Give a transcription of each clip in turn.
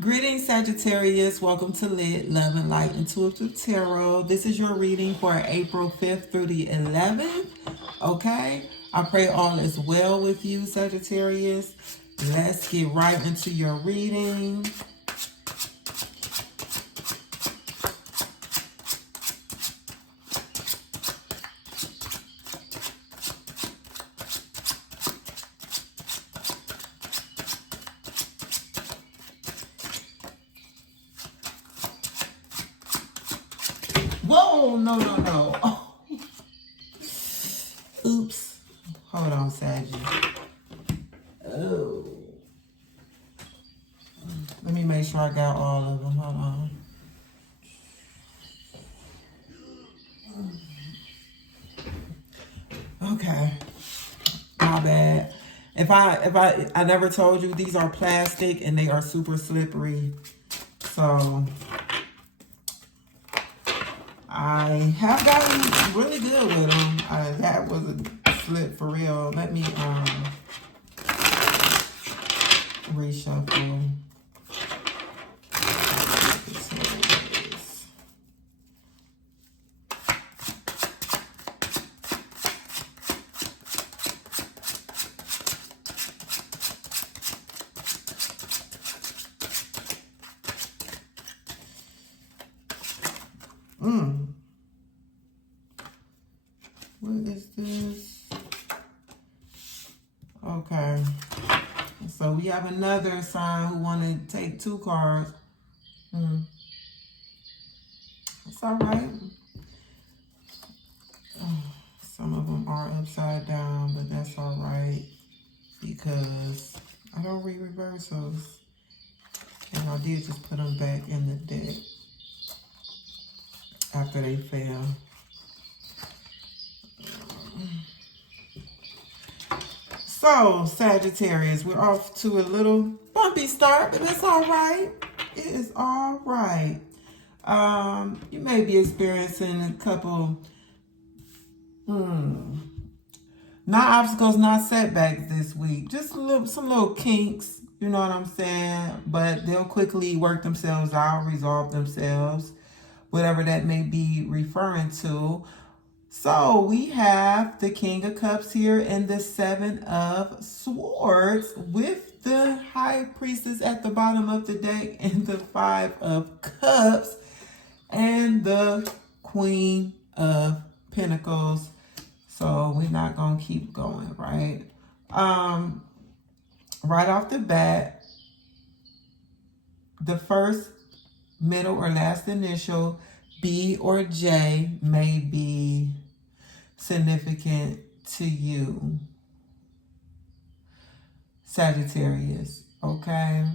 Greetings, Sagittarius. Welcome to Lit, Love and Light Intuitive Tarot. This is your reading for April 5th through the 11th. Okay? I pray all is well with you, Sagittarius. Let's get right into your reading. Whoa, no. Oh. Oops. Hold on, Saggy. Oh. Let me make sure I got all of them. Hold on. Okay. My bad. If I never told you, these are plastic and they are super slippery. So I have gotten really good with them. That was a slip for real. Let me reshuffle. What is this? Okay. So we have another sign who want to take 2 cards. It's all right. Some of them are upside down, but that's all right because I don't read reversals. And I did just put them back in the deck after they fell. So, Sagittarius, we're off to a little bumpy start, but it's all right. It is all right. You may be experiencing a couple, not obstacles, not setbacks this week. Just some little kinks, you know what I'm saying? But they'll quickly work themselves out, resolve themselves, whatever that may be referring to. So we have the King of Cups here and the 7 of Swords with the High Priestess at the bottom of the deck and the 5 of Cups and the Queen of Pentacles. So we're not going to keep going, right? Right off the bat, the first, middle, or last initial, B or J, may be significant to you, Sagittarius, okay?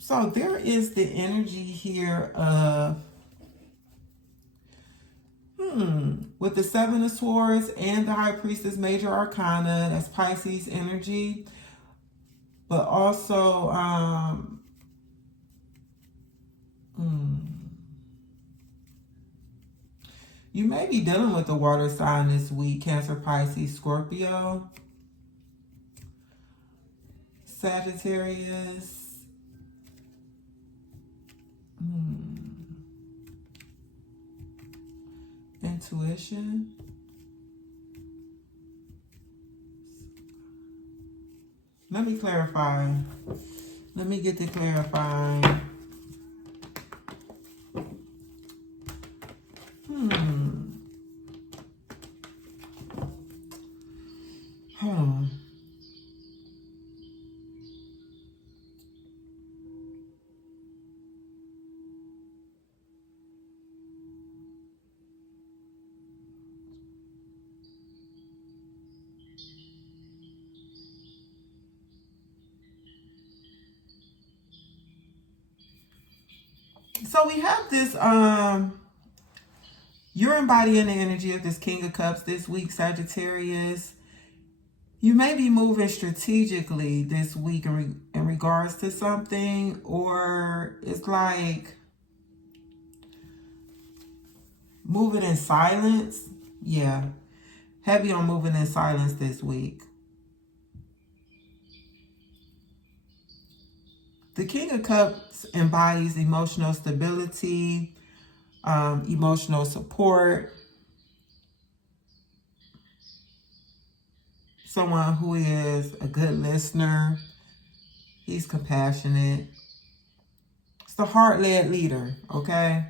So there is the energy here of, with the 7 of Swords and the High Priestess Major Arcana, that's Pisces energy, but also, you may be dealing with the water sign this week, Cancer, Pisces, Scorpio, Sagittarius. Intuition. Let me clarify. Let me get to clarifying. Hold on. So we have this, you're embodying the energy of this King of Cups this week, Sagittarius. You may be moving strategically this week in regards to something, or it's like moving in silence. Yeah, heavy on moving in silence this week. The King of Cups embodies emotional stability, emotional support, someone who is a good listener. He's compassionate. It's the heart-led leader, okay?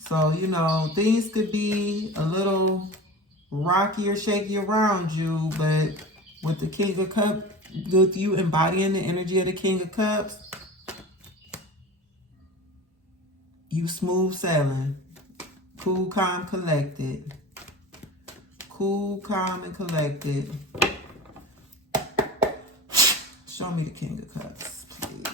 So, you know, things could be a little rocky or shaky around you, but with the King of Cups, with you embodying the energy of the King of Cups, you smooth sailing. Cool, calm, collected. Cool, calm, and collected. Show me the King of Cups, please.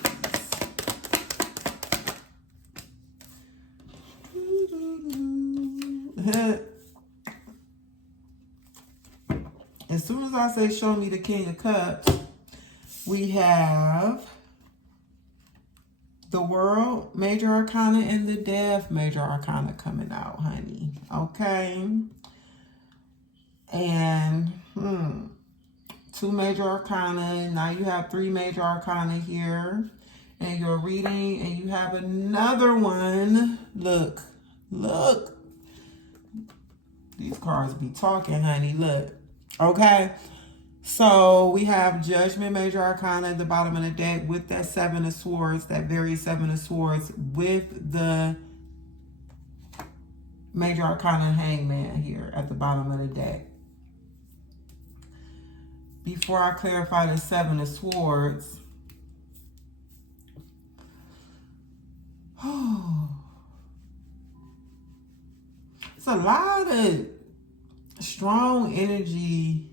As soon as I say show me the King of Cups, we have the World Major Arcana and the Death Major Arcana coming out, honey. Okay. And 2 Major Arcana. Now you have 3 Major Arcana here. And you're reading, and you have another one. Look. Look. These cards be talking, honey. Look. Okay. So we have Judgment Major Arcana at the bottom of the deck with that 7 of Swords, that very 7 of Swords with the Major Arcana Hangman here at the bottom of the deck. Before I clarify the 7 of Swords, it's a lot of strong energy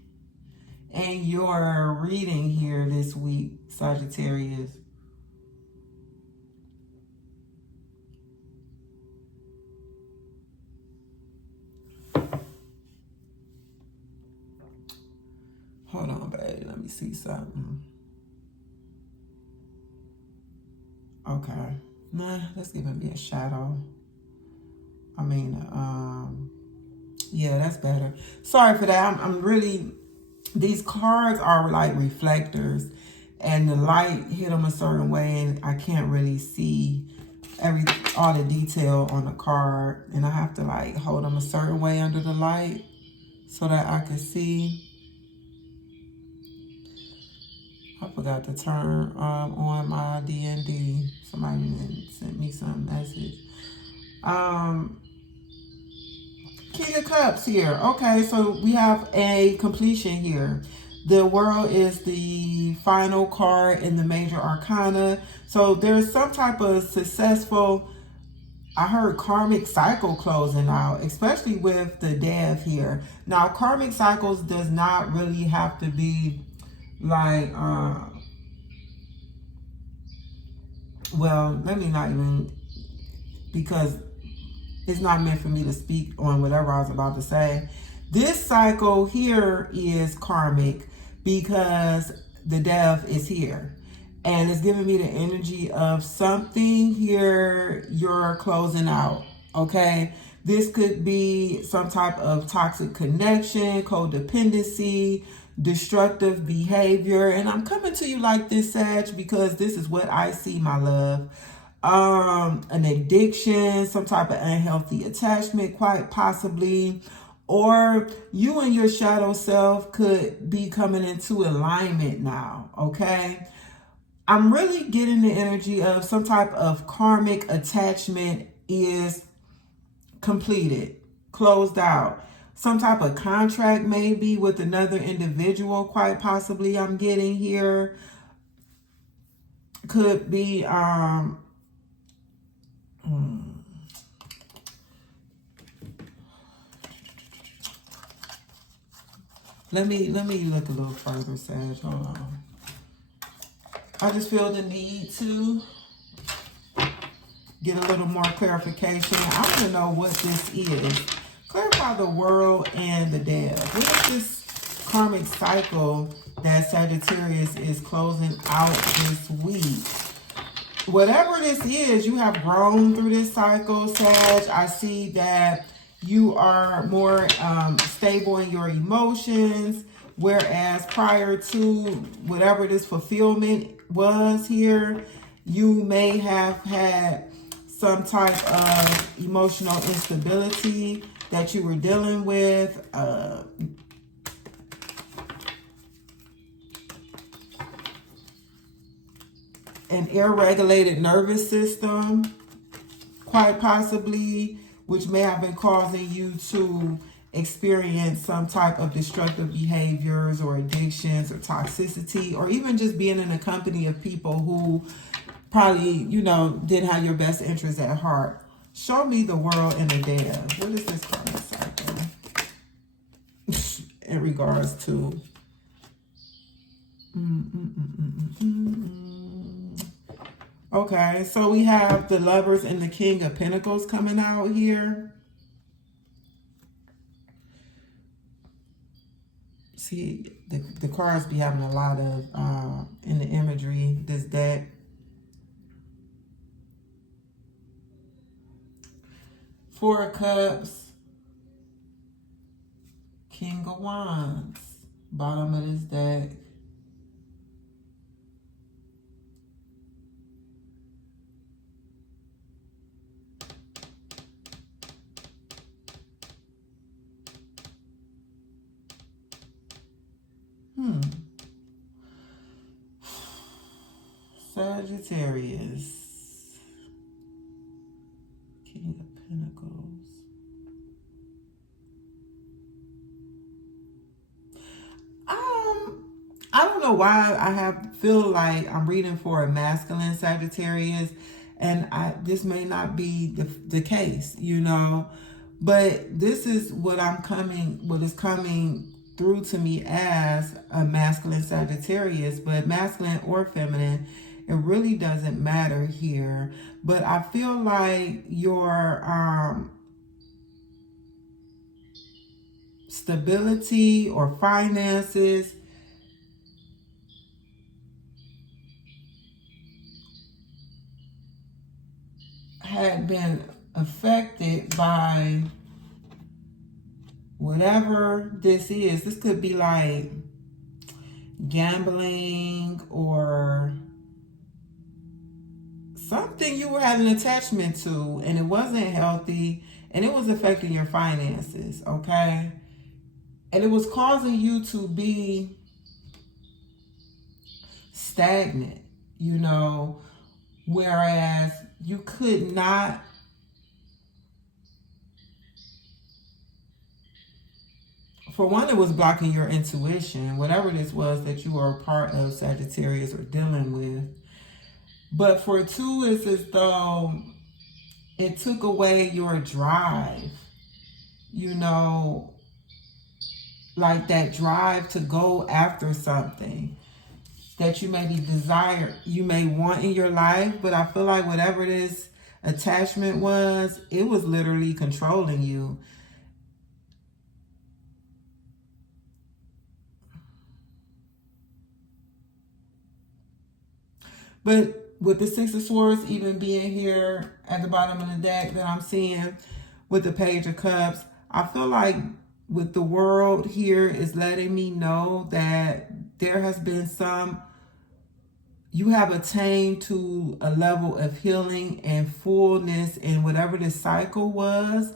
in your reading here this week, Sagittarius. Hold on, babe. Let me see something. Okay. Nah, that's giving me a shadow. I mean, yeah, that's better. Sorry for that. I'm really... These cards are like reflectors, and the light hit them a certain way, and I can't really see all the detail on the card, and I have to like hold them a certain way under the light so that I can see. I forgot to turn on my D&D. Somebody sent me some message. King of Cups here. Okay, so we have a completion here. The World is the final card in the Major Arcana. So there's some type of successful, I heard karmic cycle closing out, especially with the Death here. Now, karmic cycles does not really have to be like, well, let me not even, because it's not meant for me to speak on whatever I was about to say. This cycle here is karmic because the Death is here. And it's giving me the energy of something here you're closing out, okay? This could be some type of toxic connection, codependency, destructive behavior. And I'm coming to you like this, Sag, because this is what I see, my love. An addiction, some type of unhealthy attachment, quite possibly, or you and your shadow self could be coming into alignment now, okay? I'm really getting the energy of some type of karmic attachment is completed, closed out. Some type of contract maybe with another individual, quite possibly I'm getting here. Could be, Let me look a little further, Sag. Hold on. I just feel the need to get a little more clarification. I want to know what this is. Clarify the World and the Death. What is this karmic cycle that Sagittarius is closing out this week? Whatever this is, you have grown through this cycle, Sag. I see that You are more stable in your emotions, whereas prior to whatever this fulfillment was here, you may have had some type of emotional instability that you were dealing with. An irregulated nervous system, quite possibly, which may have been causing you to experience some type of destructive behaviors or addictions or toxicity, or even just being in a company of people who probably, you know, didn't have your best interests at heart. Show me the world in the data. What is this karmic cycle in regards to? Okay, so we have the Lovers and the King of Pentacles coming out here. See, the cards be having a lot of, in the imagery, this deck. Four of Cups, King of Wands, bottom of this deck. Sagittarius, King of Pentacles. I don't know why feel like I'm reading for a masculine Sagittarius, and this may not be the case, you know, but this is what is coming through to me as a masculine Sagittarius, but masculine or feminine, it really doesn't matter here. But I feel like your stability or finances had been affected by whatever this is. This could be like gambling or something you were having an attachment to, and it wasn't healthy, and it was affecting your finances, okay? And it was causing you to be stagnant, you know, whereas you could not for one, it was blocking your intuition, whatever this was that you were a part of, Sagittarius, or dealing with. But for two, it's as though it took away your drive, you know, like that drive to go after something that you may you may want in your life. But I feel like whatever this attachment was, it was literally controlling you. But with the Six of Swords even being here at the bottom of the deck that I'm seeing with the Page of Cups, I feel like with the world here is letting me know that there has been you have attained to a level of healing and fullness in whatever this cycle was.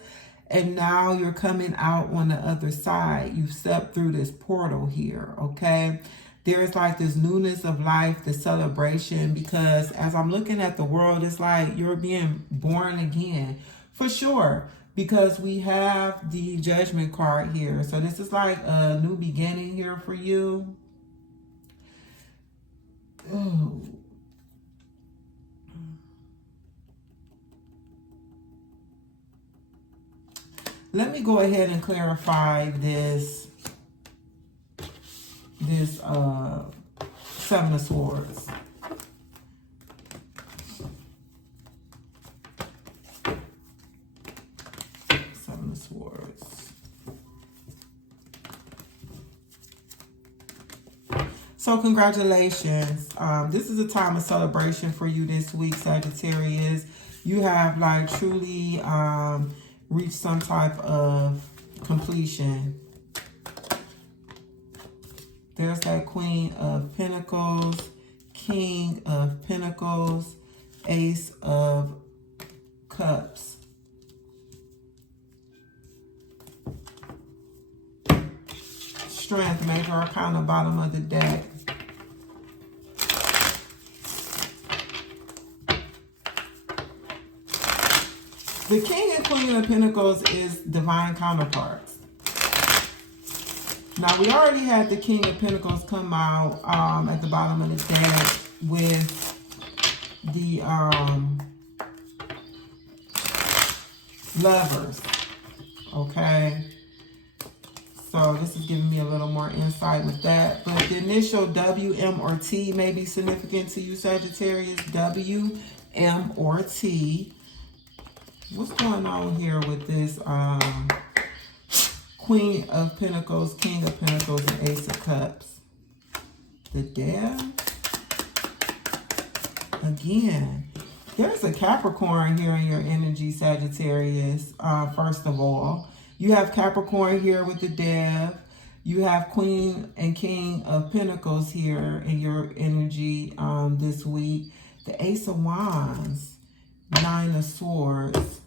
And now you're coming out on the other side. You've stepped through this portal here, okay? There is like this newness of life, the celebration, because as I'm looking at the world, it's like you're being born again, for sure, because we have the Judgment card here. So this is like a new beginning here for you. Oh. Let me go ahead and clarify this Seven of Swords. Seven of Swords. So congratulations. This is a time of celebration for you this week, Sagittarius. You have like truly reach some type of completion. There's that Queen of Pentacles, King of Pentacles, Ace of Cups. Strength, Major Arcana, bottom of the deck. The King and Queen of Pentacles is divine counterparts. Now, we already had the King of Pentacles come out at the bottom of the deck with the Lovers. Okay. So this is giving me a little more insight with that. But the initial W, M, or T may be significant to you, Sagittarius. W, M, or T. What's going on here with this Queen of Pentacles, King of Pentacles, and Ace of Cups? The Death. Again, there's a Capricorn here in your energy, Sagittarius, first of all. You have Capricorn here with the Death. You have Queen and King of Pentacles here in your energy this week. The Ace of Wands, Nine of Swords.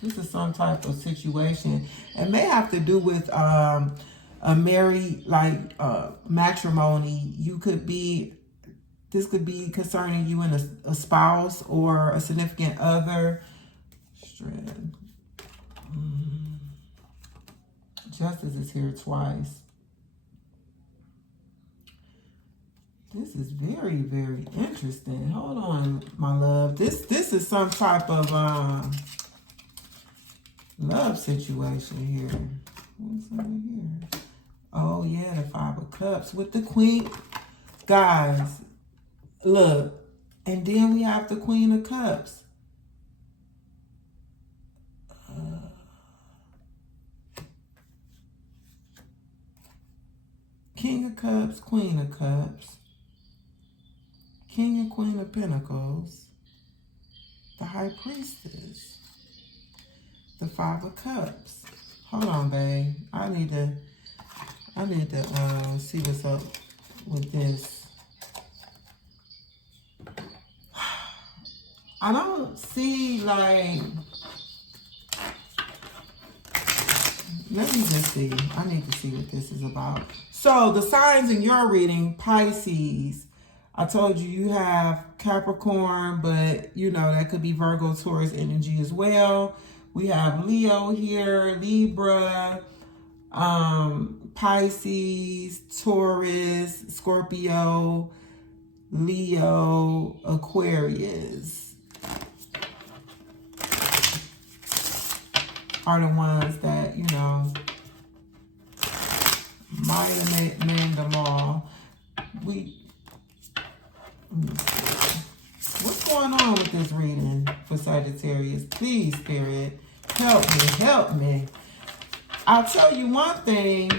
This is some type of situation. It may have to do with a married, like matrimony. You could be, this could be concerning you and a spouse or a significant other. Strength. Justice is here twice. This is very, very interesting. Hold on, my love. This is some type of love situation here. What's over here? Oh, yeah, the Five of Cups with the Queen. Guys, look. And then we have the Queen of Cups. King of Cups, Queen of Cups, King and Queen of Pentacles, the High Priestess, the Five of Cups. Hold on, babe. I need to see what's up with this. I don't see, like, let me just see. I need to see what this is about. So the signs in your reading, Pisces. I told you you have Capricorn, but you know that could be Virgo, Taurus energy as well. We have Leo here, Libra, Pisces, Taurus, Scorpio, Leo, Aquarius are the ones that, you know, might have named them all. What's going on with this reading for Sagittarius? Please, Spirit, help me, help me. I'll tell you one thing.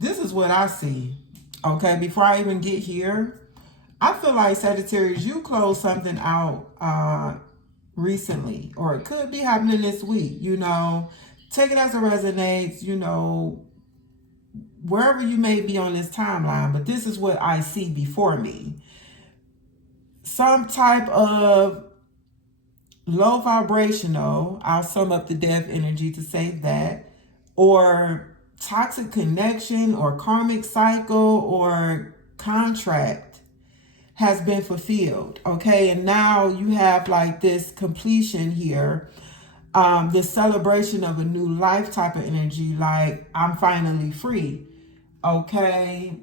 This is what I see. Okay, before I even get here, I feel like Sagittarius, you closed something out recently, or it could be happening this week. You know, take it as it resonates, you know, wherever you may be on this timeline, but this is what I see before me. Some type of low vibrational, I'll sum up the death energy to say that, or toxic connection or karmic cycle or contract has been fulfilled. Okay, and now you have like this completion here, the celebration of a new life type of energy, like I'm finally free. Okay,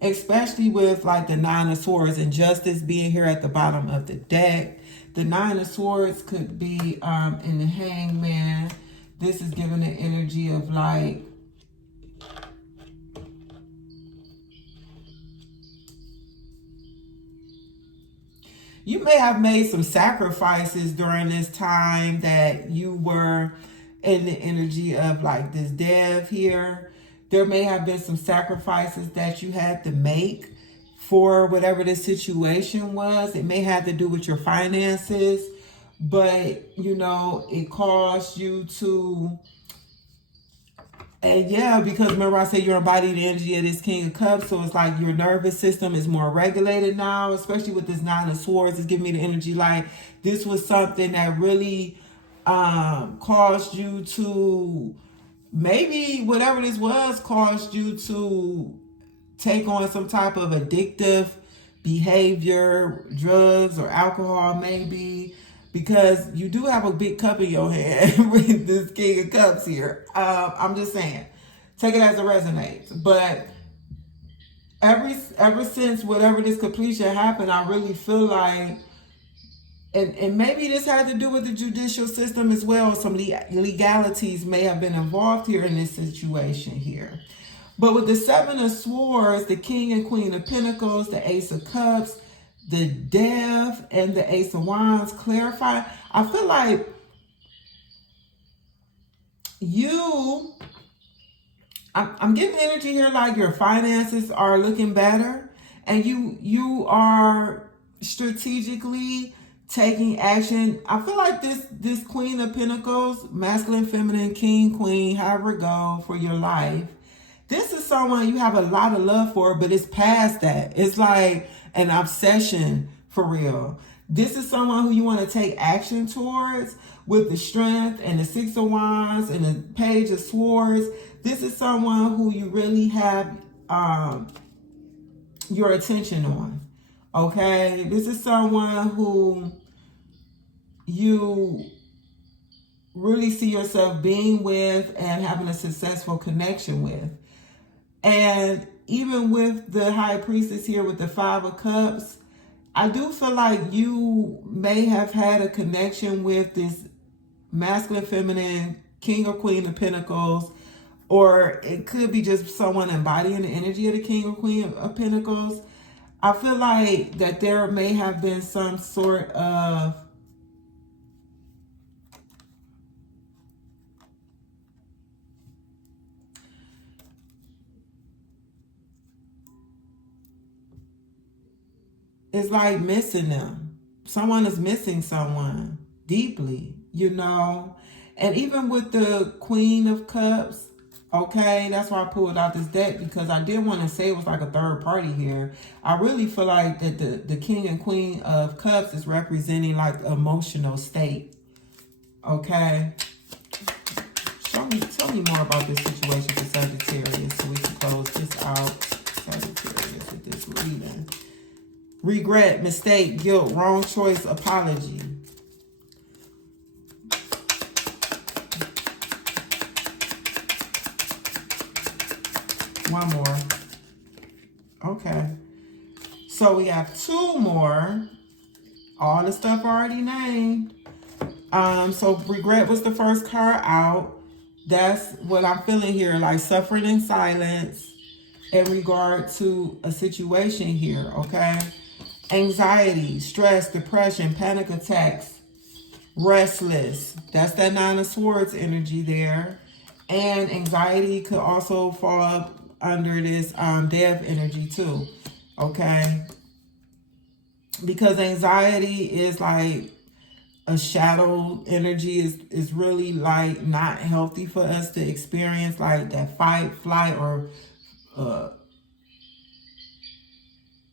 especially with like the Nine of Swords and Justice being here at the bottom of the deck. The Nine of Swords could be in the Hangman. This is giving the energy of like you may have made some sacrifices during this time that you were in the energy of like this death here. There may have been some sacrifices that you had to make for whatever the situation was. It may have to do with your finances, but you know, it caused you to, and yeah, because remember I said you're embodying the energy of this King of Cups, so it's like your nervous system is more regulated now, especially with this Nine of Swords. It's giving me the energy like this was something that really caused you to, maybe whatever this was, caused you to take on some type of addictive behavior, drugs or alcohol maybe, because you do have a big cup in your hand with this King of Cups here. I'm just saying, take it as it resonates. But ever since whatever this completion happened, I really feel like, and maybe this had to do with the judicial system as well. Some legalities may have been involved here in this situation here. But with the Seven of Swords, the King and Queen of Pentacles, the Ace of Cups, the Death, and the Ace of Wands clarify, I feel like I'm getting energy here like your finances are looking better, and you are strategically taking action. I feel like this Queen of Pentacles, masculine, feminine, king, queen, however it go for your life, this is someone you have a lot of love for, but it's past that. It's like an obsession for real. This is someone who you want to take action towards with the Strength and the Six of Wands and the Page of Swords. This is someone who you really have your attention on. Okay? This is someone who you really see yourself being with and having a successful connection with. And even with the High Priestess here with the Five of Cups, I do feel like you may have had a connection with this masculine, feminine, King or Queen of Pentacles, or it could be just someone embodying the energy of the King or Queen of Pentacles. I feel like that there may have been some sort of it's like missing them. Someone is missing someone deeply, you know. And even with the Queen of Cups, okay, that's why I pulled out this deck, because I did want to say it was like a third party here. I really feel like that the King and Queen of Cups is representing like emotional state. Okay. Tell me more about this situation for Sagittarius so we can close this out. Sagittarius with this reading. Regret, mistake, guilt, wrong choice, apology. One more. Okay. So we have two more. All the stuff already named. So regret was the first card out. That's what I'm feeling here, like suffering in silence in regard to a situation here, okay? Anxiety, stress, depression, panic attacks, restless. That's that Nine of Swords energy there. And anxiety could also fall up under this death energy too, okay? Because anxiety is like a shadow energy, is really like not healthy for us to experience, like that fight, flight, or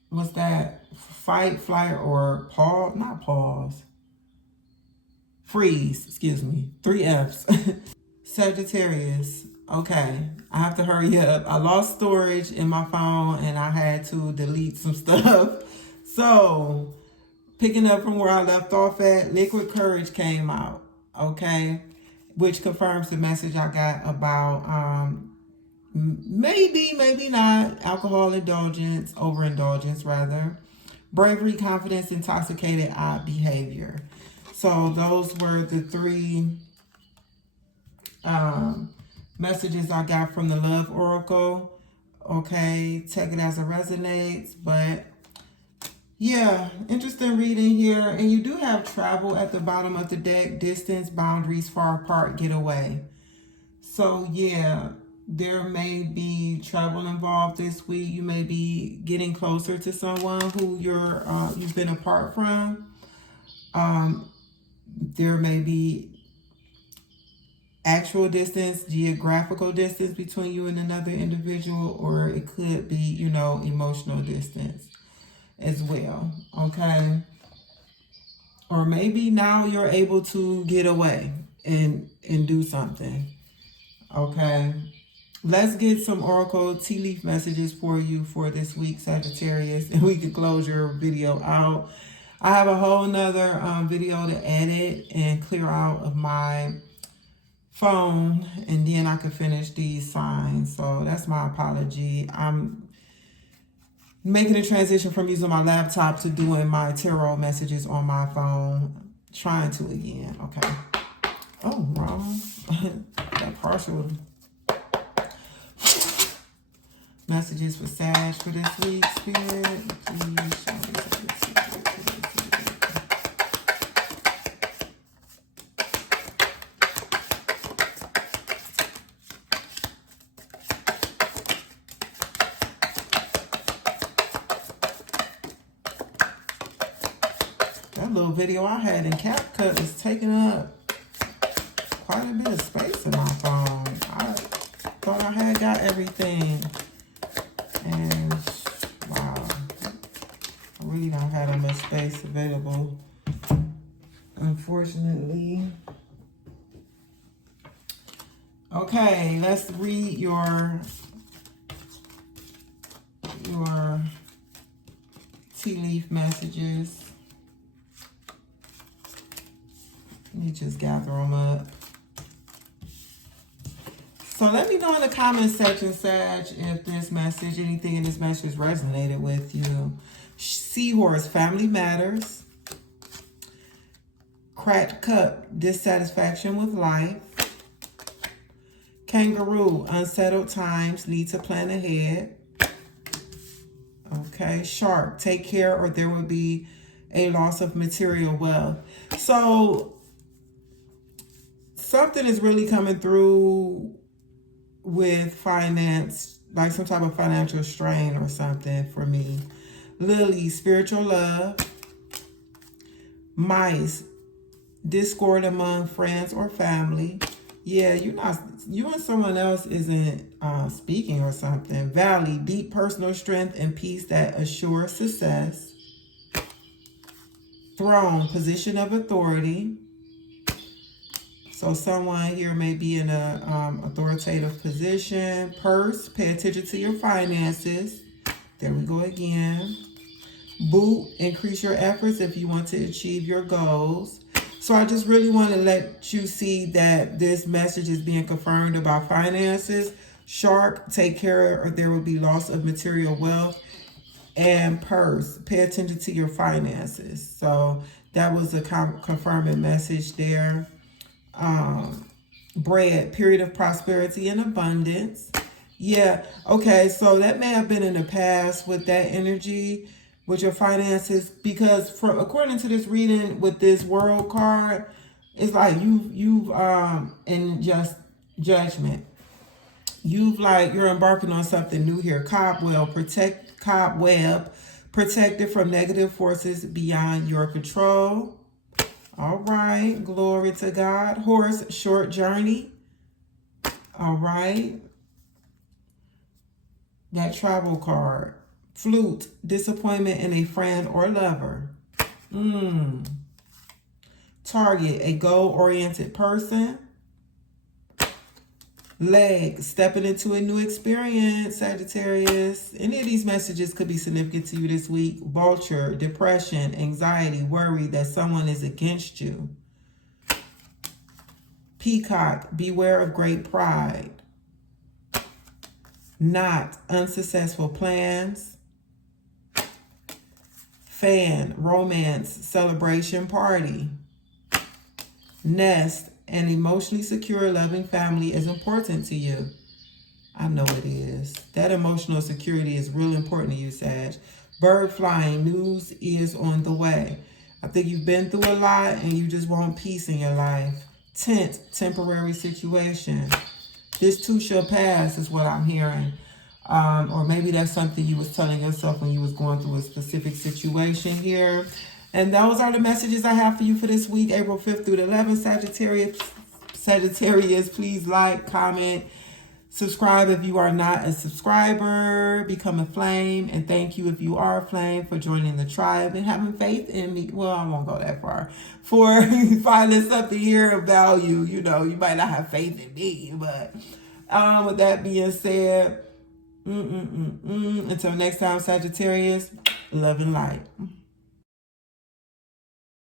what's that? Fight, flight, or pause, not pause. Freeze, excuse me. 3 F's. Sagittarius. Okay, I have to hurry up. I lost storage in my phone and I had to delete some stuff. So, picking up from where I left off at, liquid courage came out. Okay, which confirms the message I got about maybe not alcohol indulgence, overindulgence rather. Bravery, confidence, intoxicated, odd behavior. So those were the 3 messages I got from the Love Oracle. Okay, take it as it resonates, but Yeah, interesting reading here. And you do have travel at the bottom of the deck. Distance, boundaries, far apart, get away. So yeah, there may be travel involved this week. You may be getting closer to someone who you've been apart from. There may be actual distance, geographical distance between you and another individual, or it could be, emotional distance as well. Okay. Or maybe now you're able to get away and do something. Okay. Let's get some Oracle tea leaf messages for you for this week, Sagittarius, and we can close your video out. I have a whole nother video to edit and clear out of my phone, and then I can finish these signs. So that's my apology. I'm making a transition from using my laptop to doing my tarot messages on my phone. Trying to again. Okay. Oh, wrong. That partial. Messages for Sag for this week, Spirit. Please show me that little video I had in CapCut is taking up quite a bit of space in my phone. I thought I had got everything. And wow, I really don't have that much space available, unfortunately. Okay, let's read your tea leaf messages. Let me just gather them up. So let me know in the comment section, Sag, if this message, anything in this message resonated with you. Seahorse, family matters. Cracked cup, dissatisfaction with life. Kangaroo, unsettled times, need to plan ahead. Okay, shark, take care or there will be a loss of material wealth. So something is really coming through with finance, like some type of financial strain or something for me. Lily, spiritual love. Mice, discord among friends or family. Yeah, you and someone else isn't speaking or something. Valley, deep personal strength and peace that assure success. Throne, position of authority. So someone here may be in a authoritative position. Purse, pay attention to your finances. There we go again. Boot, increase your efforts if you want to achieve your goals. So I just really want to let you see that this message is being confirmed about finances. Shark, take care or there will be loss of material wealth. And purse, pay attention to your finances. So that was a confirming message there. Bread, period of prosperity and abundance. Yeah, okay, so that may have been in the past with that energy, with your finances, because according to this reading with this world card, it's like you've in just judgment. You're embarking on something new here. Cobweb, protected from negative forces beyond your control. All right, glory to God. Horse, short journey. All right. That travel card. Flute, disappointment in a friend or lover. Target, a goal-oriented person. Leg, stepping into a new experience, Sagittarius. Any of these messages could be significant to you this week. Vulture, depression, anxiety, worry that someone is against you. Peacock, beware of great pride. Knot, unsuccessful plans. Fan, romance, celebration, party. Nest, an emotionally secure, loving family is important to you. I know it is. That emotional security is real important to you, Sag. Bird flying, news is on the way. I think you've been through a lot and you just want peace in your life. Tense, temporary situation. This too shall pass is what I'm hearing. Or maybe that's something you was telling yourself when you was going through a specific situation here. And those are the messages I have for you for this week, April 5th through the 11th. Sagittarius, please like, comment, subscribe if you are not a subscriber, become a flame, and thank you if you are a flame for joining the tribe and having faith in me. Well, I won't go that far. For finding something here of value. You know, you might not have faith in me, but with that being said, until next time, Sagittarius, love and light.